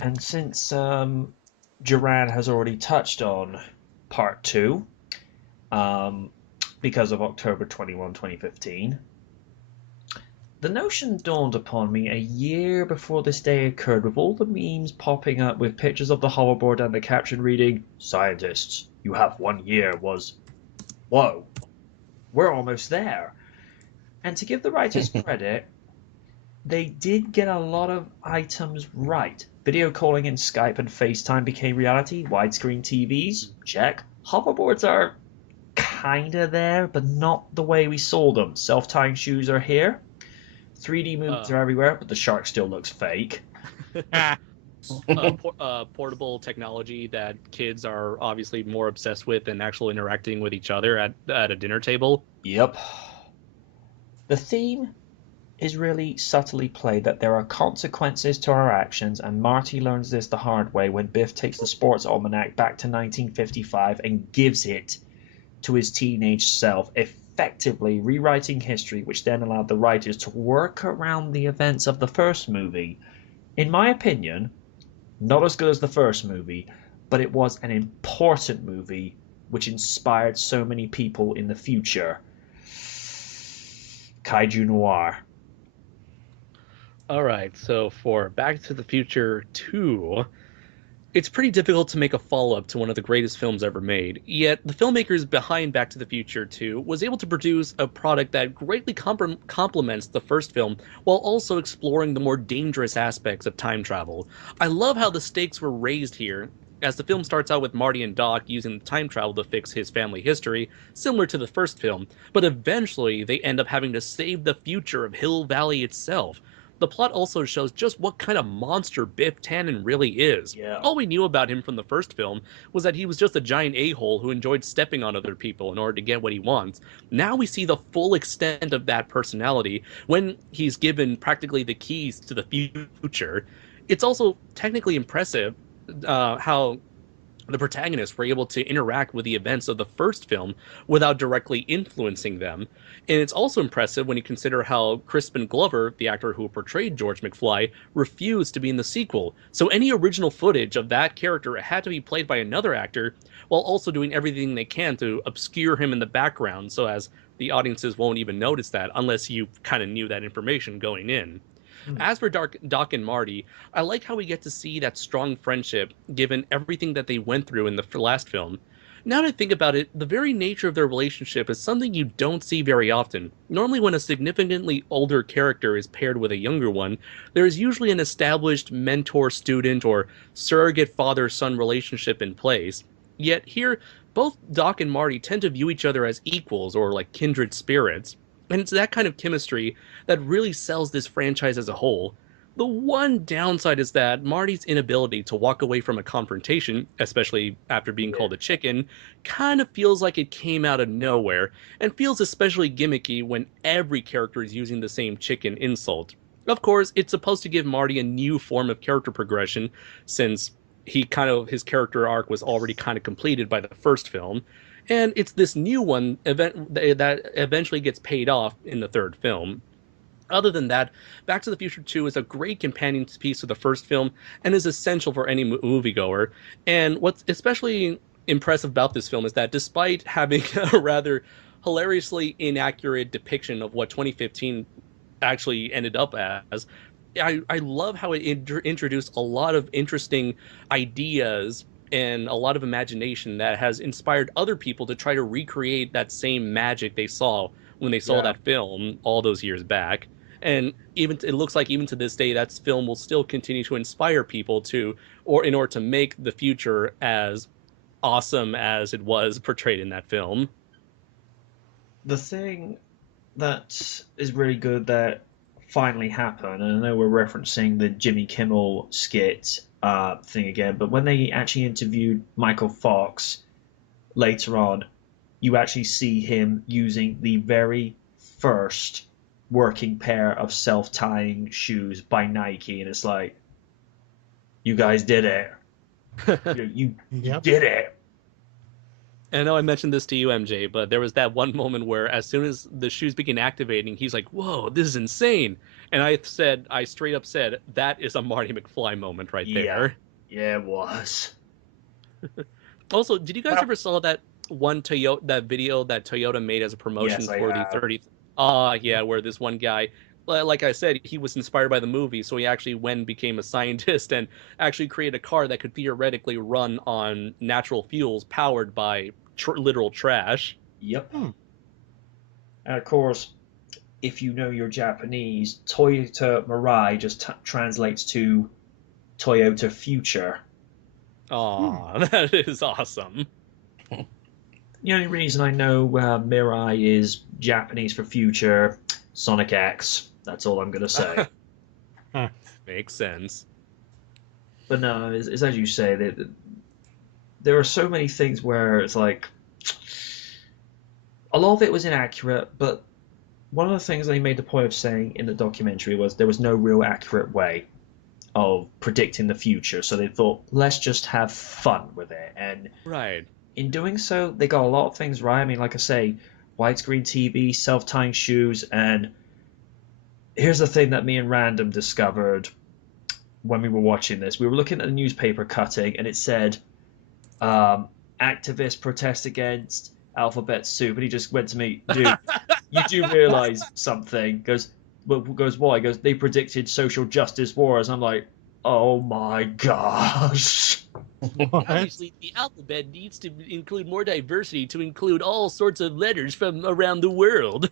And since Duran has already touched on part two, um, because of October 21, 2015, the notion dawned upon me a year before this day occurred, with all the memes popping up with pictures of the hoverboard and the caption reading, "Scientists, you have 1 year," was, whoa, we're almost there. And to give the writers credit, they did get a lot of items right. Video calling in Skype and FaceTime became reality. Widescreen TVs, check. Hoverboards are kinda there, but not the way we saw them. Self-tying shoes are here. 3D movies Uh, are everywhere, but the shark still looks fake. Portable technology that kids are obviously more obsessed with than actual interacting with each other at a dinner table. Yep. The theme is really subtly played that there are consequences to our actions, and Marty learns this the hard way when Biff takes the sports almanac back to 1955 and gives it to his teenage self, effectively rewriting history, which then allowed the writers to work around the events of the first movie. In my opinion, not as good as the first movie, but it was an important movie which inspired so many people in the future. Kaiju Noir. All right, so for Back to the Future 2, it's pretty difficult to make a follow-up to one of the greatest films ever made. Yet the filmmakers behind Back to the Future 2 was able to produce a product that greatly complements the first film while also exploring the more dangerous aspects of time travel. I love how the stakes were raised here. As the film starts out with Marty and Doc using time travel to fix his family history, similar to the first film, but eventually they end up having to save the future of Hill Valley itself. The plot also shows just what kind of monster Biff Tannen really is. Yeah. All we knew about him from the first film was that he was just a giant a-hole who enjoyed stepping on other people in order to get what he wants. Now we see the full extent of that personality when he's given practically the keys to the future. It's also technically impressive how the protagonists were able to interact with the events of the first film without directly influencing them. And it's also impressive when you consider how Crispin Glover, the actor who portrayed George McFly, refused to be in the sequel. So any original footage of that character had to be played by another actor while also doing everything they can to obscure him in the background so as the audiences won't even notice that unless you kind of knew that information going in. Hmm. As for Doc and Marty, I like how we get to see that strong friendship given everything that they went through in the last film. Now that I think about it, the very nature of their relationship is something you don't see very often. Normally, when a significantly older character is paired with a younger one, there is usually an established mentor student or surrogate father son relationship in place. Yet here, both Doc and Marty tend to view each other as equals or like kindred spirits. And it's that kind of chemistry that really sells this franchise as a whole. The one downside is that Marty's inability to walk away from a confrontation, especially after being Yeah. called a chicken, kind of feels like it came out of nowhere, and feels especially gimmicky when every character is using the same chicken insult. Of course, it's supposed to give Marty a new form of character progression, since his character arc was already kind of completed by the first film, and it's this new one that eventually gets paid off in the third film. Other than that, Back to the Future 2 is a great companion piece to the first film and is essential for any moviegoer. And what's especially impressive about this film is that despite having a rather hilariously inaccurate depiction of what 2015 actually ended up as, I love how it introduced a lot of interesting ideas and a lot of imagination that has inspired other people to try to recreate that same magic they saw when they saw Yeah. that film all those years back. And even it looks like even to this day, that film will still continue to inspire people to, or in order to make the future as awesome as it was portrayed in that film. The thing that is really good that finally happened, and I know we're referencing the Jimmy Kimmel skit thing again, but when they actually interviewed Michael Fox later on, you actually see him using the very first working pair of self tying shoes by Nike, and it's like, you guys did it. You Yep. did it. And I know I mentioned this to you, MJ, but there was that one moment where as soon as the shoes begin activating, he's like, "Whoa, this is insane!" And I straight up said, "That is a Marty McFly moment right Yeah, there." yeah, it was. Also, did you guys Well, ever saw that that video that Toyota made as a yes, promotion I for the have. 30th? Yeah, where this one guy, like I said, he was inspired by the movie, so he actually went and became a scientist and actually created a car that could theoretically run on natural fuels powered by literal trash. Yep. Hmm. And of course, if you know your Japanese, Toyota Mirai just translates to Toyota Future. Hmm. Aw, that is awesome. The only reason I know Mirai is Japanese for future, Sonic X. That's all I'm going to say. Huh. Makes sense. But no, it's as you say, there are so many things where it's like a lot of it was inaccurate, but one of the things they made the point of saying in the documentary was there was no real accurate way of predicting the future. So they thought, let's just have fun with it. And Right. in doing so, they got a lot of things right. I mean, like I say, widescreen TV, self tying shoes, and here's the thing that me and Random discovered when we were watching this. We were looking at the newspaper cutting, and it said, activists protest against alphabet soup. And he just went to me, dude, you do realize something? Goes, why? Goes, they predicted social justice wars. I'm like, oh my gosh. What? Obviously, the alphabet needs to include more diversity to include all sorts of letters from around the world.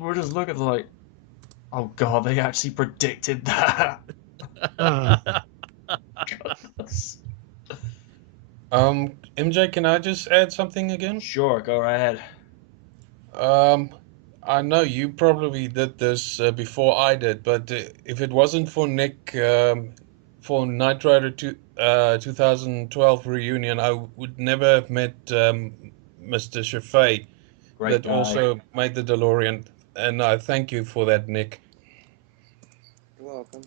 We're just looking like, oh god, they actually predicted that. Uh, MJ, can I just add something again? Sure, go right ahead. Um, I know you probably did this before I did, but if it wasn't for Nick for Knight Rider 2012 reunion, I would never have met Mr. Chaffee Great that guy. also made the DeLorean, and I thank you for that, Nick. You're welcome.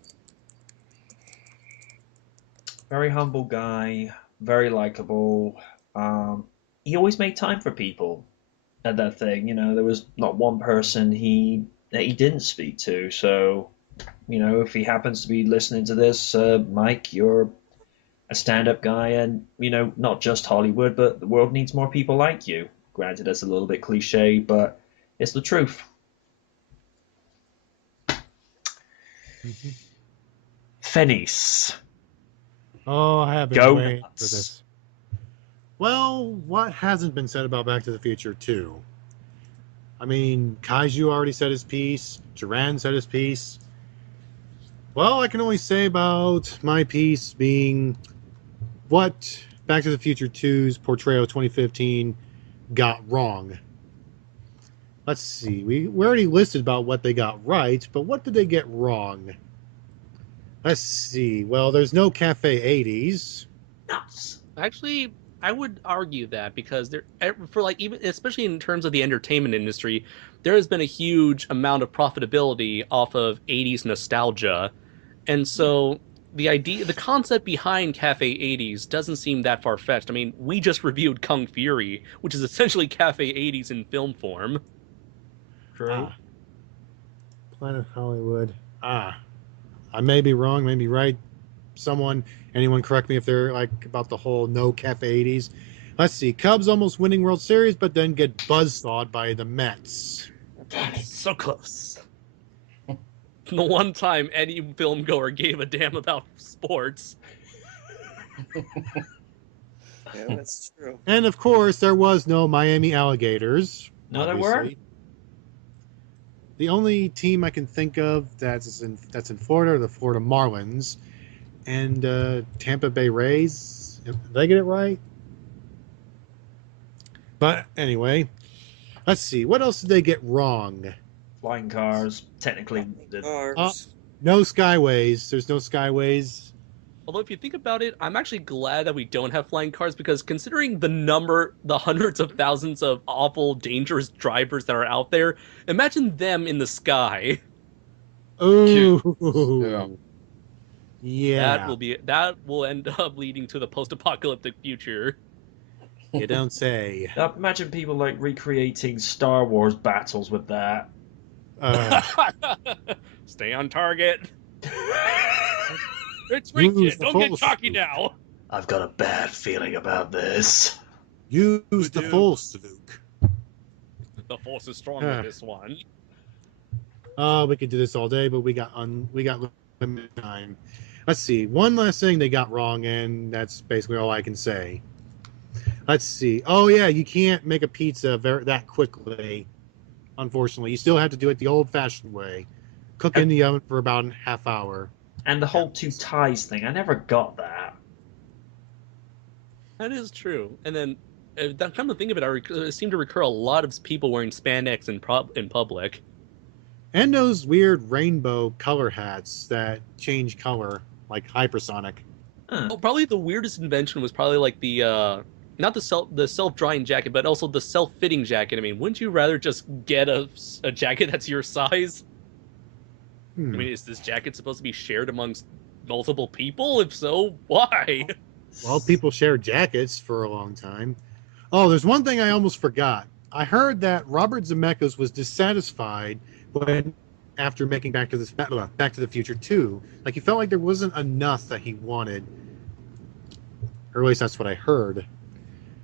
Very humble guy, very likable. He always made time for people at that thing. You know, there was not one person that he didn't speak to. So, you know, if he happens to be listening to this, Mike, you're a stand-up guy, and you know, not just Hollywood, but the world needs more people like you. Granted, that's a little bit cliche, but it's the truth. Fenice. oh, I have been Go waiting for nuts. this. Well, what hasn't been said about Back to the Future 2? I mean, Kaiju already said his piece. Duran said his piece. Well, I can only say about my piece being what Back to the Future 2's portrayal of 2015 got wrong. Let's see. We already listed about what they got right, but what did they get wrong? Let's see. Well, there's no Cafe 80s. Nuts. Actually, I would argue that because for like even especially in terms of the entertainment industry, there has been a huge amount of profitability off of 80s nostalgia. And so the concept behind Cafe 80s doesn't seem that far-fetched. I mean, we just reviewed Kung Fury, which is essentially Cafe 80s in film form. True. Ah. Planet Hollywood. I may be wrong, may be right. Anyone correct me if they're like about the whole no Cafe 80s. Let's see. Cubs almost winning World Series, but then get buzzsawed by the Mets. So close. The one time any film goer gave a damn about sports. Yeah, that's true. And of course, there was no Miami Alligators. No, there were? obviously. The only team I can think of that's in Florida are the Florida Marlins and Tampa Bay Rays. Did I get it right? But anyway, let's see. What else did they get wrong? Flying cars, technically. Cars. No Skyways. There's no Skyways. Although if you think about it, I'm actually glad that we don't have flying cars because considering the hundreds of thousands of awful, dangerous drivers that are out there, imagine them in the sky. Ooh. Yeah. That will end up leading to the post-apocalyptic future. You don't say. Imagine people like recreating Star Wars battles with that. Stay on target. It's Use Wicked. the Don't get Force. cocky now. I've got a bad feeling about this. Use the do. Force, Luke. The Force is strong with this one. We could do this all day, but we got limited time. Let's see. One last thing they got wrong, and that's basically all I can say. Let's see. Oh yeah, you can't make a pizza that quickly. Unfortunately, you still have to do it the old-fashioned way. Cook in the oven for about a half hour. And the whole two ties thing, I never got that. That is true. And then, come to think of it, I seem to recur a lot of people wearing spandex in public. And those weird rainbow color hats that change color, like hypersonic. Huh. Oh, probably the weirdest invention was probably like the not the self-drying jacket, but also the self-fitting jacket. I mean, wouldn't you rather just get a jacket that's your size? I mean, is this jacket supposed to be shared amongst multiple people? If so, why? Well, people shared jackets for a long time. Oh, there's one thing I almost forgot. I heard that Robert Zemeckis was dissatisfied after making Back to the Future 2. Like, he felt like there wasn't enough that he wanted. Or at least that's what I heard.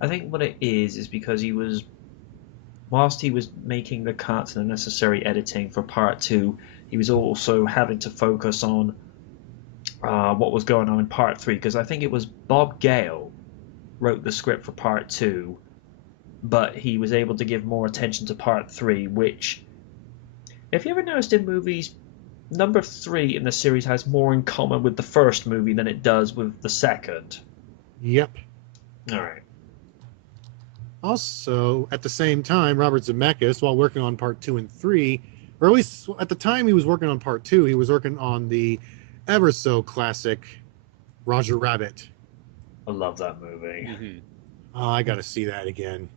I think what it is because whilst he was making the cuts and the necessary editing for part 2, he was also having to focus on what was going on in part 3, because I think it was Bob Gale wrote the script for part 2, but he was able to give more attention to part 3, which, if you ever noticed in movies, number 3 in the series has more in common with the first movie than it does with the second. Yep. Alright. Also, at the same time, Robert Zemeckis, while working on part 2 and 3, or at least at the time he was working on part 2, he was working on the ever so classic Roger Rabbit. I love that movie. Mm-hmm. Oh, I got to see that again.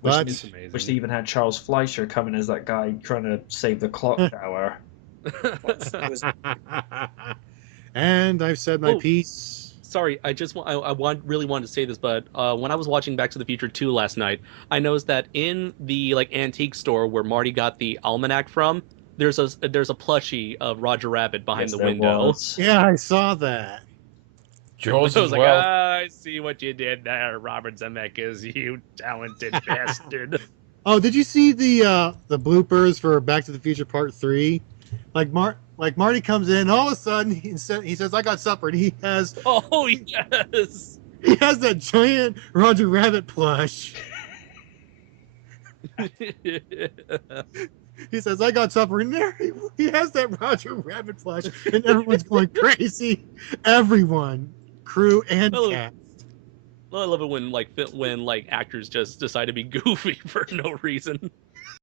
Which But It's amazing. Which they even had Charles Fleischer come in as that guy trying to save the clock tower. It was and I've said my Oh. piece. Sorry, I really wanted to say this, but when I was watching Back to the Future 2 last night, I noticed that in the antique store where Marty got the almanac from, there's a plushie of Roger Rabbit behind Yes, the there window. was. Yeah, I saw that. Jaws So I as was like, well. I see what you did there, Robert Zemeckis, you talented bastard. Oh, did you see the bloopers for Back to the Future Part 3? Like Marty comes in, all of a sudden he says, "I got supper," and he has Oh yes. that giant Roger Rabbit plush. He says, "I got supper," and there he has that Roger Rabbit plush, and everyone's going crazy. Everyone, crew and Hello. cast. Well, I love it when actors just decide to be goofy for no reason.